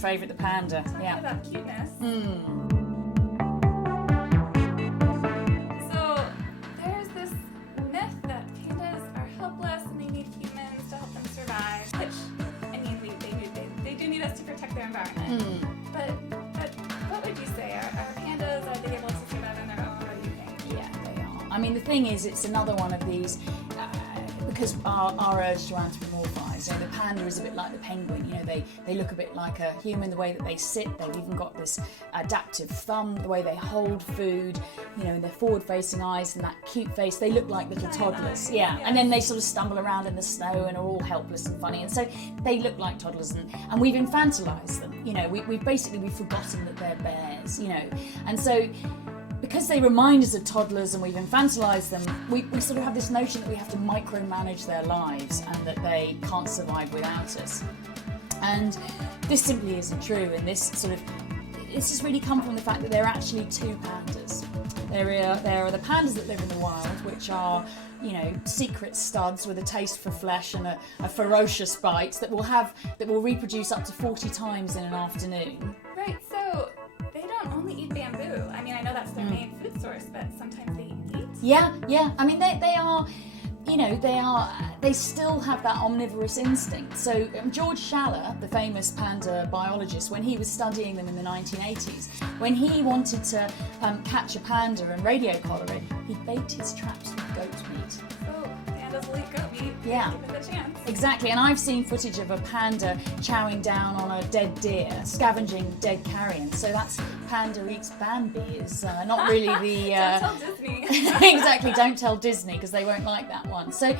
favourite, the panda. Talking about cuteness. Mm. So there's this myth that pandas are helpless and they need humans to help them survive. Which, I mean, they do need us to protect their environment. Mm. But what would you say? Are pandas, are they able to survive on their own? What do you think? Yeah, they are. I mean, the thing is, it's another one of these, because our urge to anthropomorphise, the panda is a bit like the penguin, they look a bit like a human, the way that they sit, they've even got this adaptive thumb, the way they hold food, and their forward-facing eyes and that cute face, they look like little toddlers, yeah. And then they sort of stumble around in the snow and are all helpless and funny, and so they look like toddlers, and we've infantilised them, we've forgotten that they're bears, and so because they remind us of toddlers and we've infantilised them, we sort of have this notion that we have to micromanage their lives and that they can't survive without us. And this simply isn't true, and this has really come from the fact that there are actually two pandas. There are the pandas that live in the wild, which are, secret studs with a taste for flesh and a ferocious bite that will reproduce up to 40 times in an afternoon. Right, so they don't only eat bamboo. I mean, I know that's their main food source, but sometimes they eat meat. Yeah. I mean, they still have that omnivorous instinct. So George Schaller, the famous panda biologist, when he was studying them in the 1980s, when he wanted to catch a panda and radio collar it, he baked his traps with goat meat. Oh, pandas will eat goat meat. Yeah. Give it a chance. Exactly, and I've seen footage of a panda chowing down on a dead deer, scavenging dead carrion. So that's panda eats Bambi is not really the... Don't tell Disney. Exactly, don't tell Disney because they won't like that one. So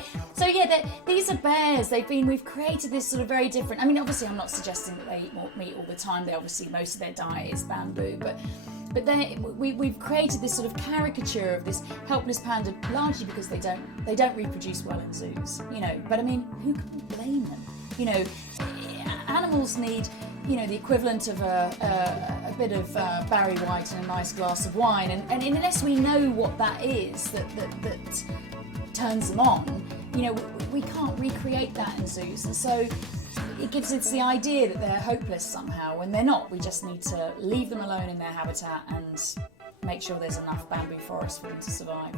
yeah, these are bears. We've created this sort of very different... I mean, obviously I'm not suggesting that they eat more meat all the time. They obviously, most of their diet is bamboo, but we've created this sort of caricature of this helpless panda largely because they don't reproduce well in zoos, But I mean, who can blame them? Animals need, the equivalent of a bit of Barry White and a nice glass of wine, and unless we know what that is that turns them on, we can't recreate that in zoos, and so it gives us the idea that they're hopeless somehow when they're not. We just need to leave them alone in their habitat and make sure there's enough bamboo forest for them to survive.